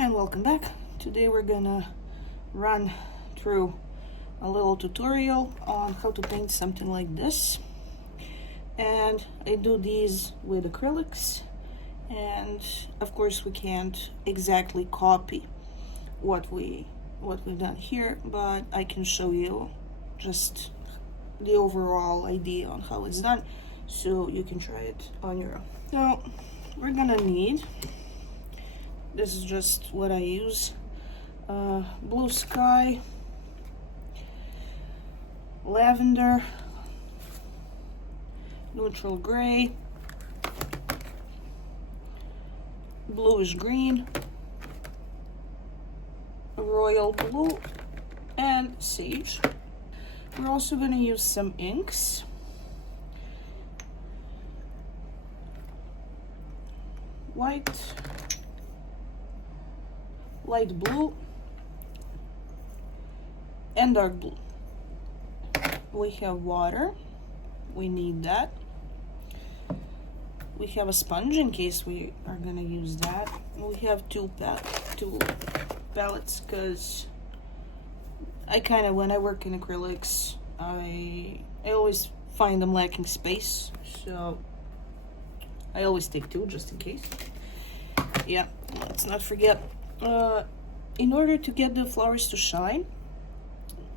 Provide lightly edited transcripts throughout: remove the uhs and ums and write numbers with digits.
And welcome back. Today we're gonna run through a little tutorial on how to paint something like this. And I do these with acrylics, and of course we can't exactly copy what we've done here, but I can show you just the overall idea on how it's done, so you can try it on your own. So we're gonna need, this is just what I use, blue sky, lavender, neutral gray, bluish green, royal blue, and sage. We're also going to use some inks. White, light blue, and dark blue. We have water, we need that. We have a sponge in case we are going to use that. We have two palettes because when I work in acrylics, I always find them lacking space, so I always take two just in case. Yeah, let's not forget. In order to get the flowers to shine,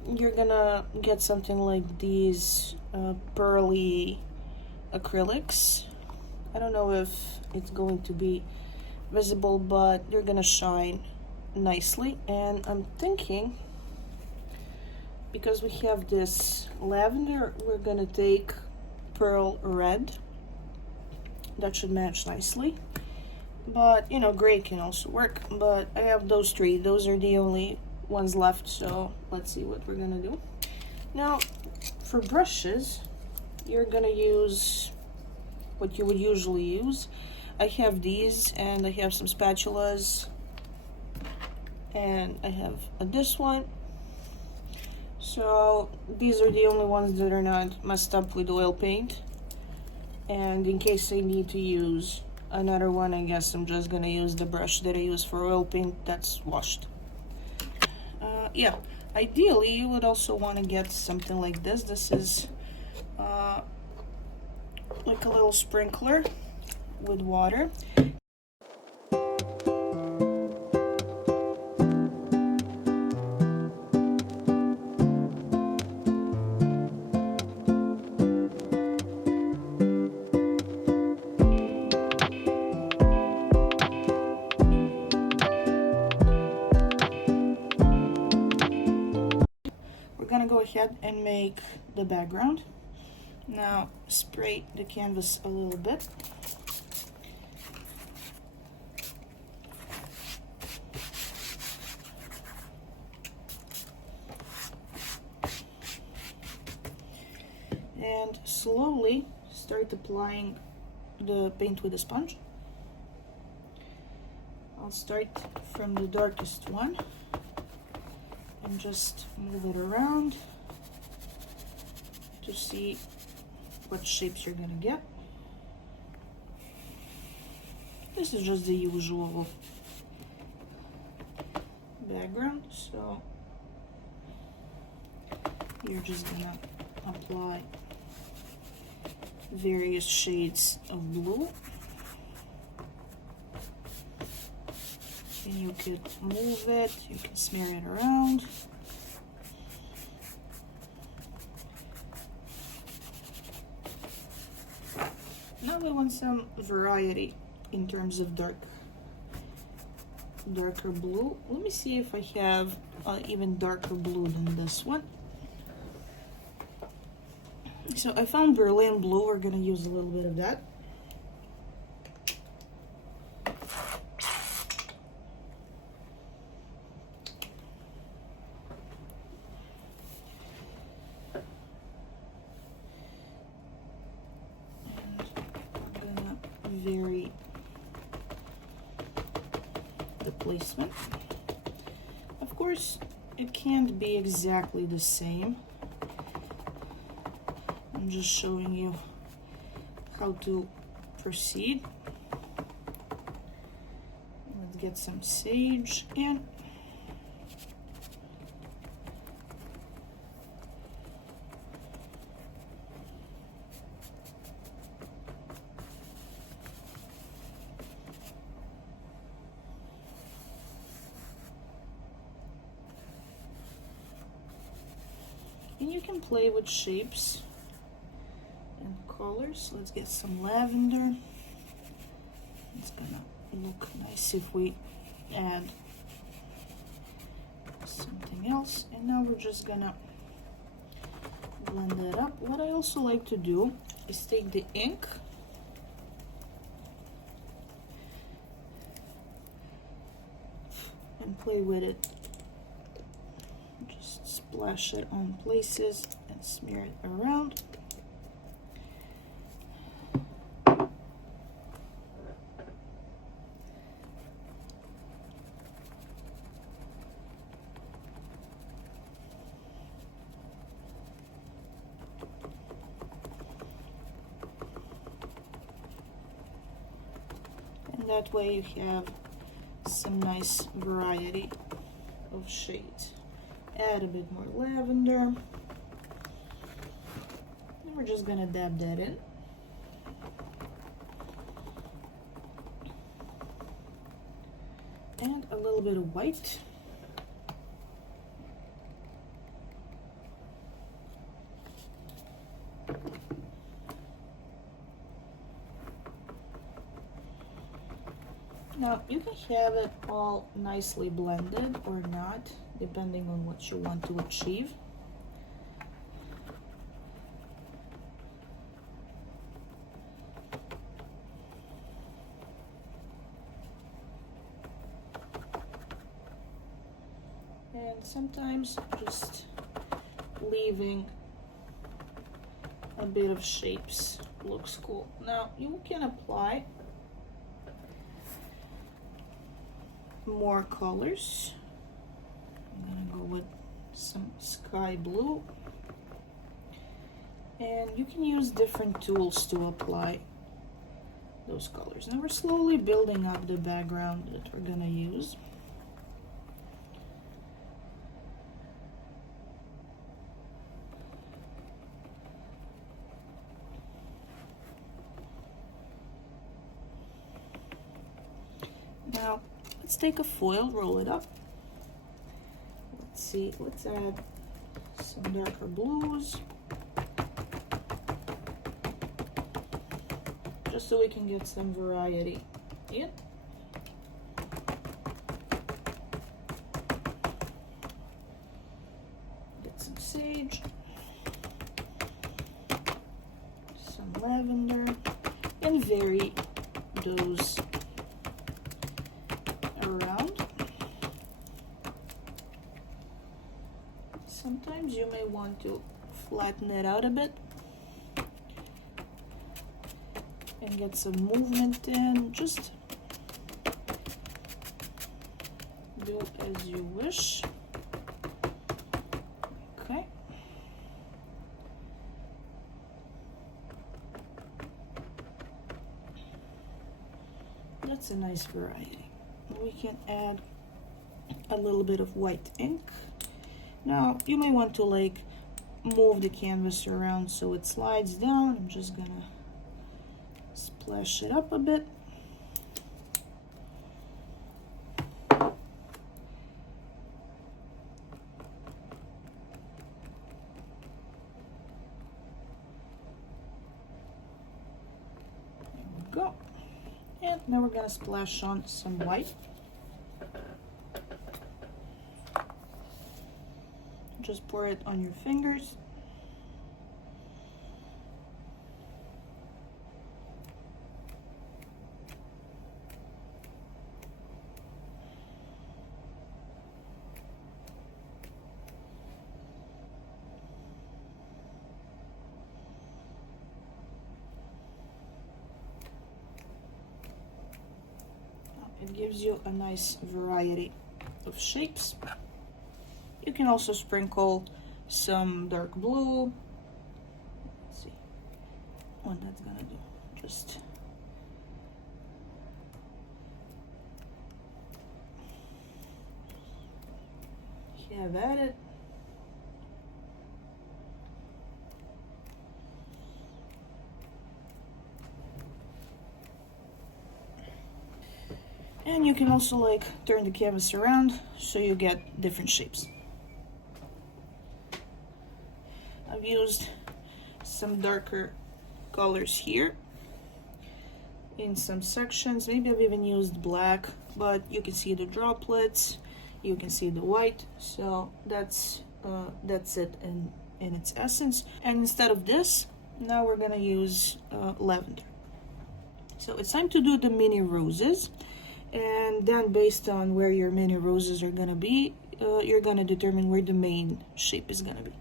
you're gonna get something like these pearly acrylics. I don't know if it's going to be visible, but they're gonna shine nicely. And I'm thinking, because we have this lavender, we're gonna take pearl red. That should match nicely. But you know, gray can also work, but I have those three. Those are the only ones left, so let's see what we're gonna do. Now, for brushes, you're gonna use what you would usually use. I have these, and I have some spatulas, and I have this one. So these are the only ones that are not messed up with oil paint. And in case I need to use another one, I guess I'm just gonna use the brush that I use for oil paint that's washed. Yeah, ideally you would also want to get something like this. This is like a little sprinkler with water. We're gonna go ahead and make the background. Now spray the canvas a little bit. And slowly start applying the paint with a sponge. I'll start from the darkest one and just move it around to see what shapes you're gonna get. This is just the usual background, so you're just gonna apply various shades of blue, and you could move it, you can smear it around. Now we want some variety in terms of darker blue. Let me see if I have even darker blue than this one. So I found Berlin blue. We're gonna use a little bit of that. Vary the placement. Of course, it can't be exactly the same. I'm just showing you how to proceed. Let's get some sage in. And you can play with shapes and colors. Let's get some lavender. It's gonna look nice if we add something else. And now we're just gonna blend it up. What I also like to do is take the ink and play with it. Just splash it on places and smear it around. And that way you have some nice variety of shades. Add a bit more lavender. And we're just gonna dab that in. And a little bit of white. Now, you can have it all nicely blended or not, depending on what you want to achieve. And sometimes just leaving a bit of shapes looks cool. Now, you can apply more colors. I'm gonna go with some sky blue, and you can use different tools to apply those colors. Now we're slowly building up the background that we're gonna use. Now let's take a foil, roll it up. Let's see, let's add some darker blues, just so we can get some variety in. Get some sage, some lavender, and vary those around. Sometimes you may want to flatten it out a bit and get some movement in. Just do as you wish. Okay. That's a nice variety. We can add a little bit of white ink. Now you may want to like move the canvas around so it slides down. I'm just gonna splash it up a bit. There we go. And now we're gonna splash on some white. Just pour it on your fingers. It gives you a nice variety of shapes. You can also sprinkle some dark blue. Let's see what that's gonna do. Just Have at it. And you can also like turn the canvas around so you get different shapes. I've used some darker colors here in some sections. Maybe I've even used black, but you can see the droplets, you can see the white, so that's it in its essence. And instead of this, now we're gonna use lavender. So it's time to do the mini roses, and then based on where your mini roses are gonna be, you're gonna determine where the main shape is gonna be.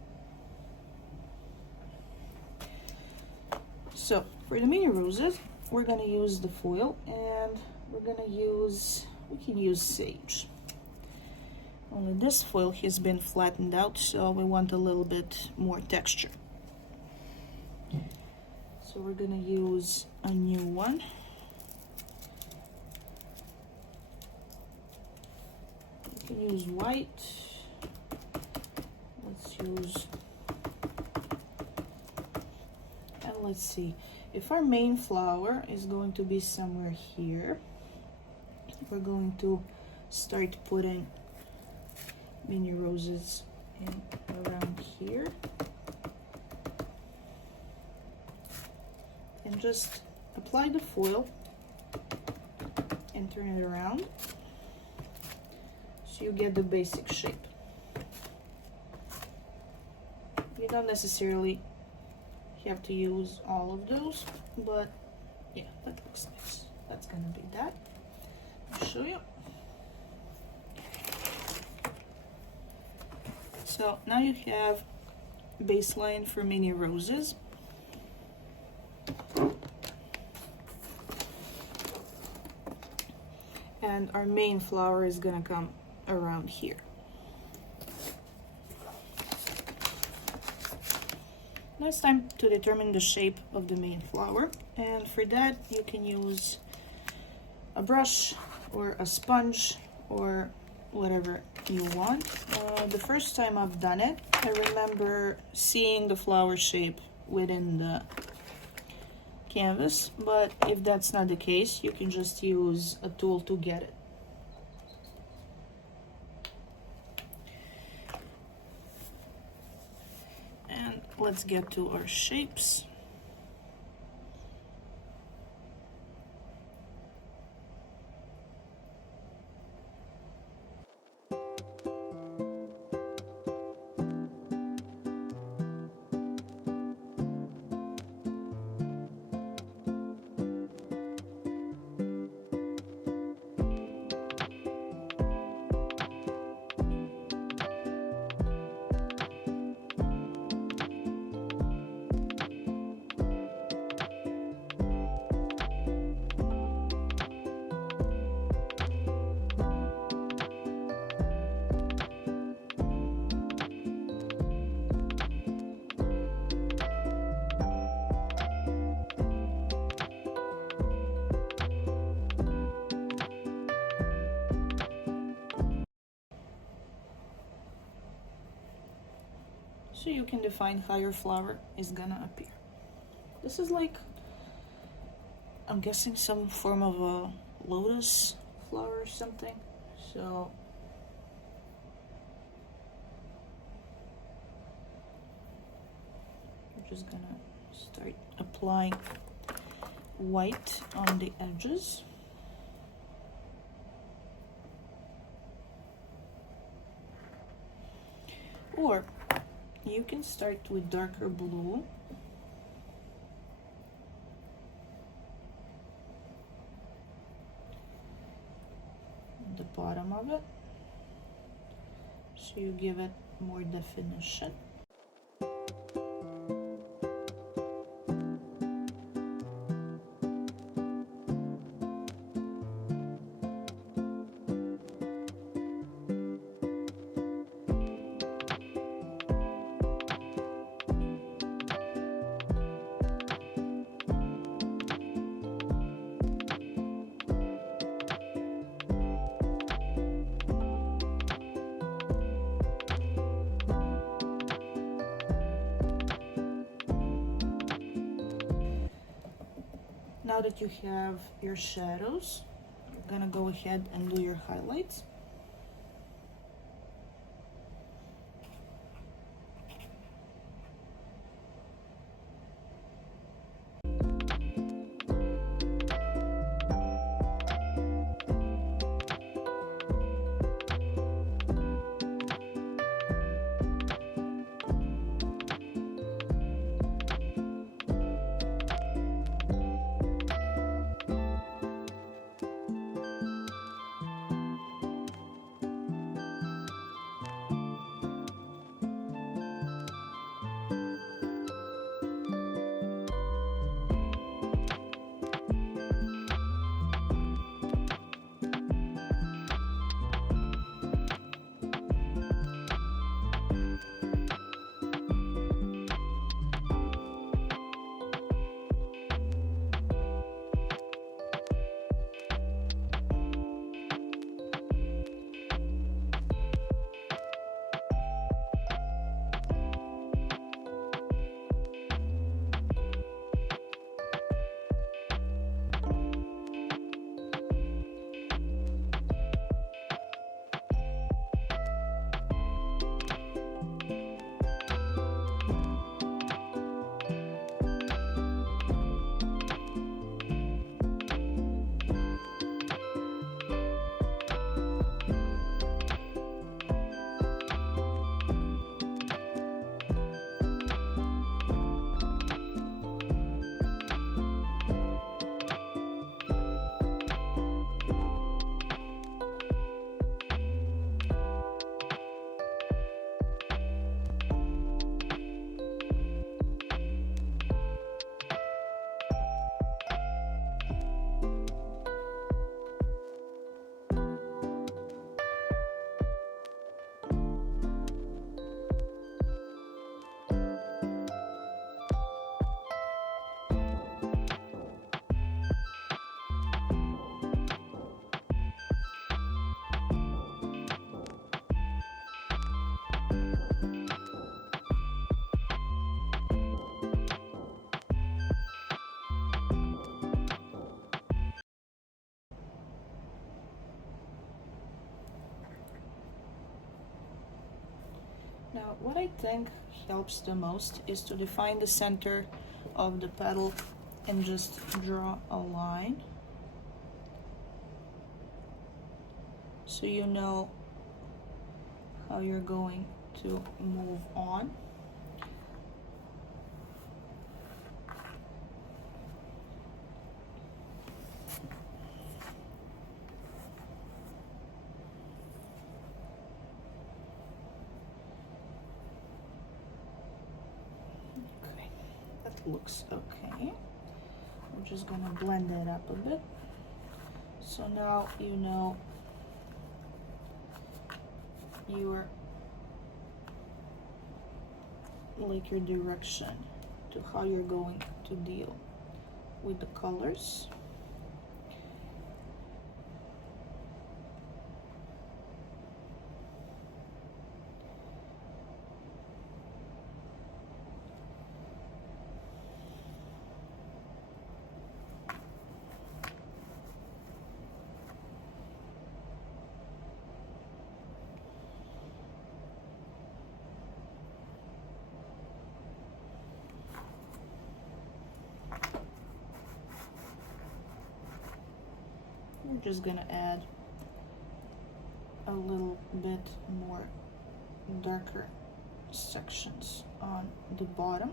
So for the mini roses, we're gonna use the foil, and we can use sage. Only this foil has been flattened out, so we want a little bit more texture. So we're gonna use a new one. You can use white. Let's use, and let's see, if our main flower is going to be somewhere here, we're going to start putting mini roses in around here, and just apply the foil and turn it around so you get the basic shape. You don't necessarily have to use all of those, but yeah, that looks nice. That's gonna be that. I'll show you. So now you have baseline for mini roses. And our main flower is gonna come around here. Now it's time to determine the shape of the main flower, and for that you can use a brush or a sponge or whatever you want. The first time I've done it, I remember seeing the flower shape within the canvas, but if that's not the case, you can just use a tool to get it. And let's get to our shapes. So you can define how your flower is gonna appear. This is like, I'm guessing, some form of a lotus flower or something. So I'm just gonna start applying white on the edges. Or you can start with darker blue at the bottom of it, so you give it more definition. Now that you have your shadows, you're gonna go ahead and do your highlights. Now, what I think helps the most is to define the center of the petal and just draw a line so you know how you're going to move on. Looks okay. We're just gonna blend it up a bit. So now you know your direction to how you're going to deal with the colors. We're just gonna add a little bit more darker sections on the bottom.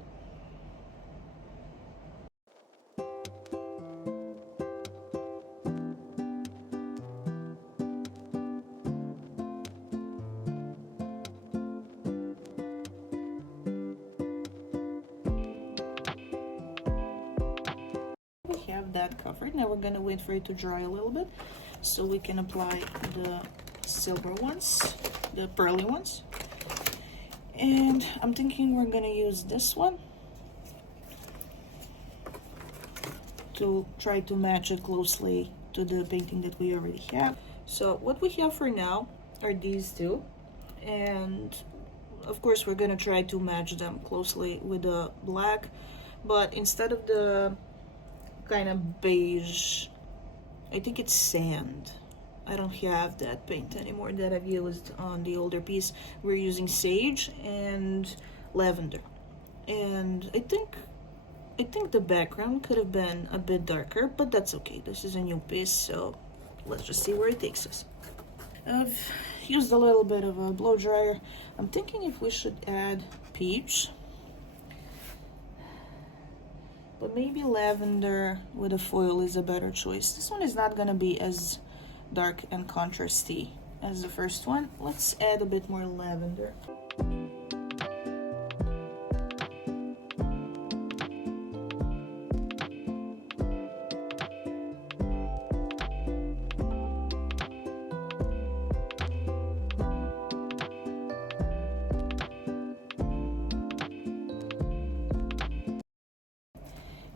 Have that covered. Now we're gonna wait for it to dry a little bit so we can apply the silver ones, the pearly ones. And I'm thinking we're gonna use this one to try to match it closely to the painting that we already have. So what we have for now are these two, and of course we're gonna try to match them closely with the black, but instead of the kind of beige. I think it's sand. I don't have that paint anymore that I've used on the older piece. We're using sage and lavender. And I think the background could have been a bit darker, but that's okay. This is a new piece, so let's just see where it takes us. I've used a little bit of a blow dryer. I'm thinking if we should add peach, but maybe lavender with a foil is a better choice. This one is not gonna be as dark and contrasty as the first one. Let's add a bit more lavender.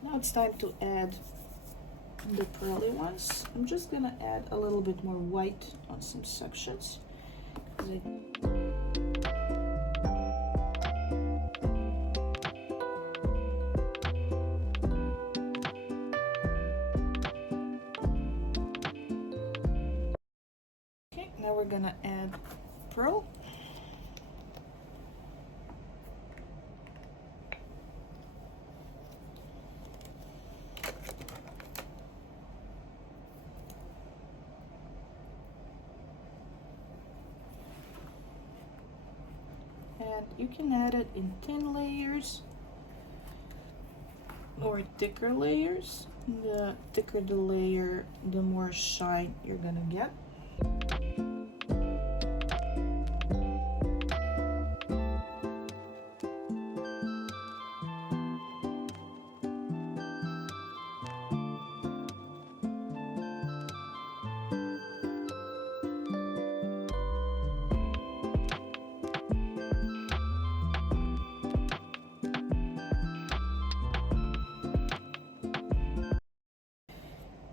Now it's time to add the pearly ones. I'm just gonna add a little bit more white on some sections. Okay, now we're gonna add pearl. And you can add it in thin layers or thicker layers. The thicker the layer, the more shine you're gonna get.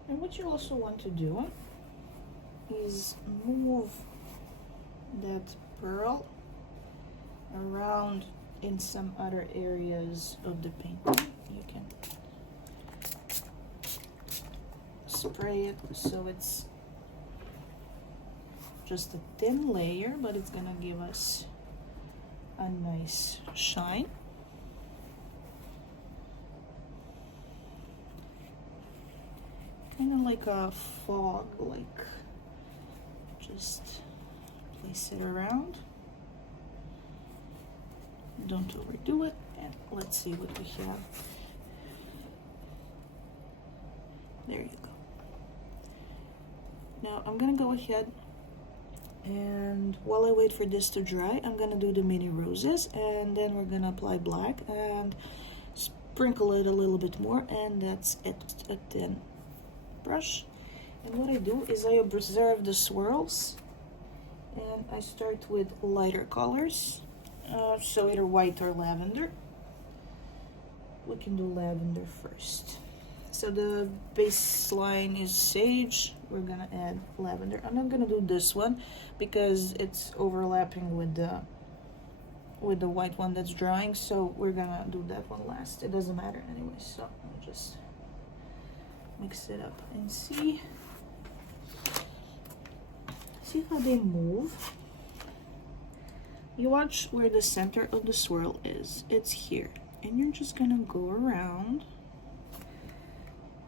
And what you also want to do is move that pearl around in some other areas of the painting. You can spray it so it's just a thin layer, but it's gonna give us a nice shine. Kind of like a fog, like just place it around. Don't overdo it, and let's see what we have. There you go. Now I'm gonna go ahead, and while I wait for this to dry, I'm gonna do the mini roses, and then we're gonna apply black and sprinkle it a little bit more, and that's it. A thin brush. And what I do is I observe the swirls, and I start with lighter colors, so either white or lavender. We can do lavender first. So the baseline is sage. We're gonna add lavender. I'm not gonna do this one because it's overlapping with the white one that's drying, so we're gonna do that one last. It doesn't matter anyway, so I'll just mix it up and see how they move. You watch where the center of the swirl is. It's here, and you're just gonna go around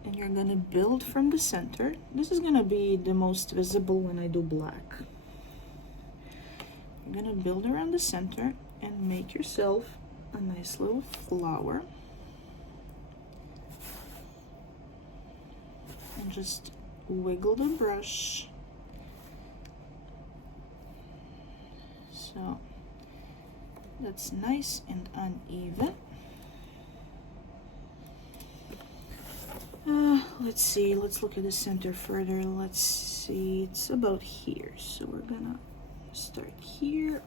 and you're gonna build from the center. This is gonna be the most visible when I do black. You're gonna build around the center and make yourself a nice little flower. And just wiggle the brush. So that's nice and uneven. Let's see, let's look at the center further. Let's see, it's about here. So we're gonna start here.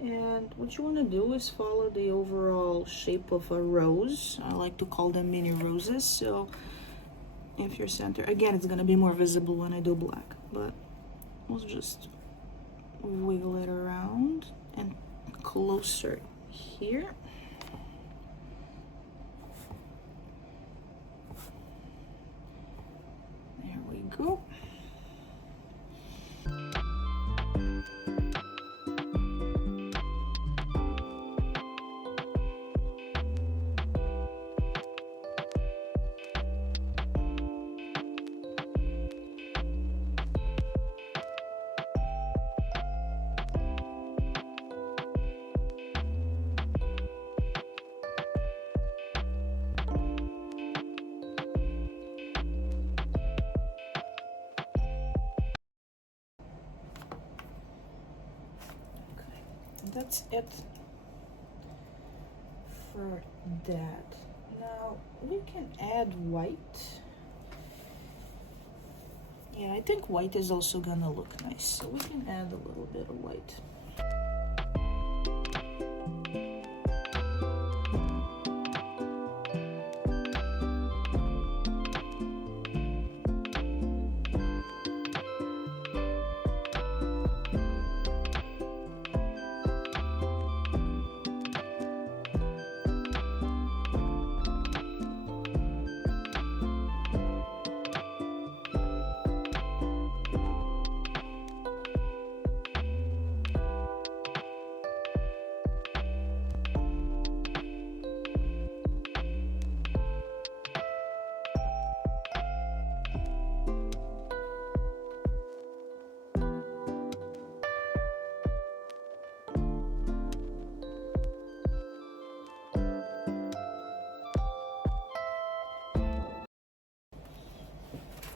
And what you want to do is follow the overall shape of a rose. I like to call them mini roses. So if your center, again, it's going to be more visible when I do black, but we'll just wiggle it around and closer here. that's it for that. Now we can add white. Yeah, I think white is also gonna look nice, so we can add a little bit of white.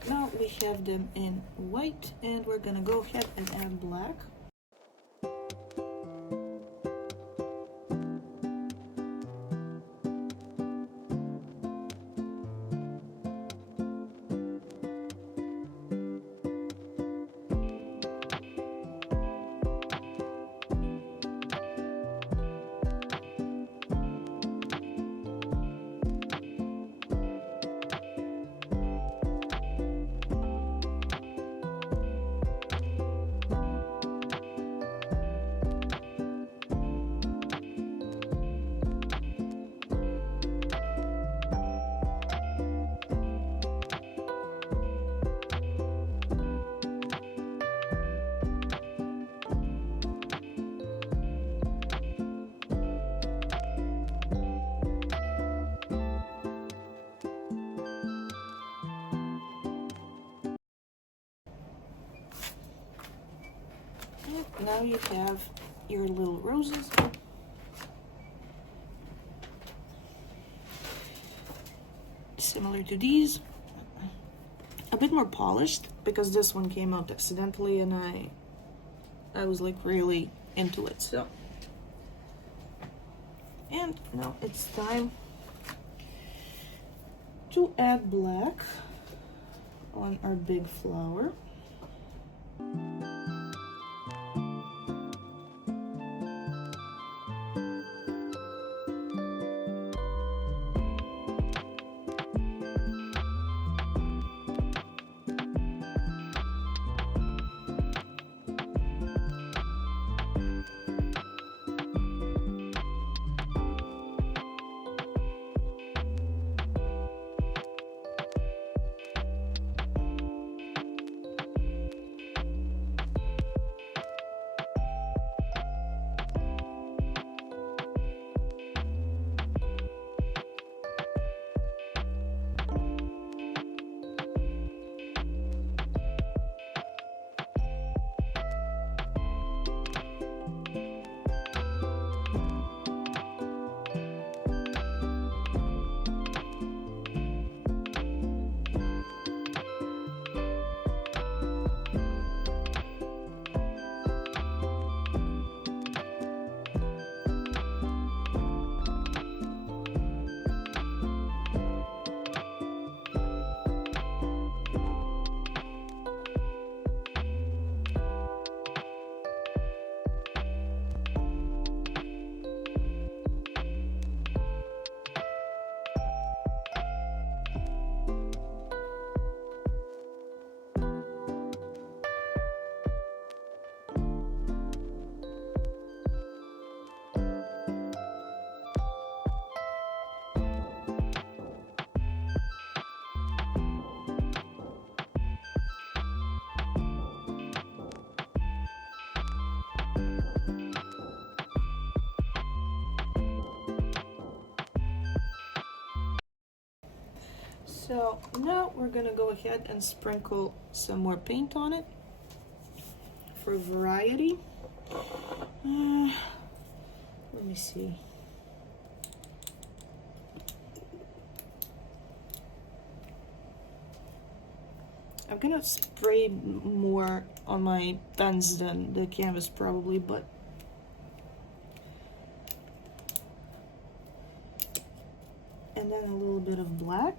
Now we have them in white, and we're gonna go ahead and add black. Now you have your little roses. Similar to these. A bit more polished because this one came out accidentally and I was like really into it. So, and now it's time to add black on our big flower. So now we're gonna go ahead and sprinkle some more paint on it for variety. Let me see. I'm gonna spray more on my pens than the canvas probably, but and then a little bit of black.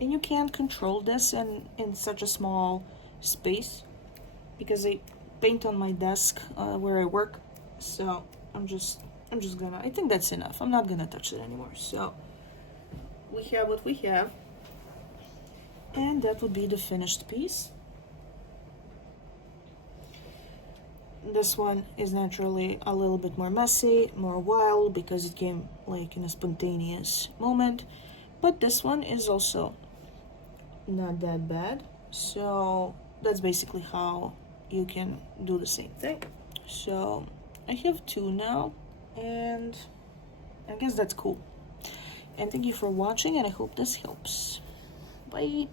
And you can't control this in such a small space because I paint on my desk where I work. So I'm just gonna, I think that's enough. I'm not gonna touch it anymore. So we have what we have, and that would be the finished piece. This one is naturally a little bit more messy, more wild, because it came like in a spontaneous moment, but this one is also not that bad. So that's basically how you can do the same thing. So I have two now, and I guess that's cool. And thank you for watching, and I hope this helps. Bye.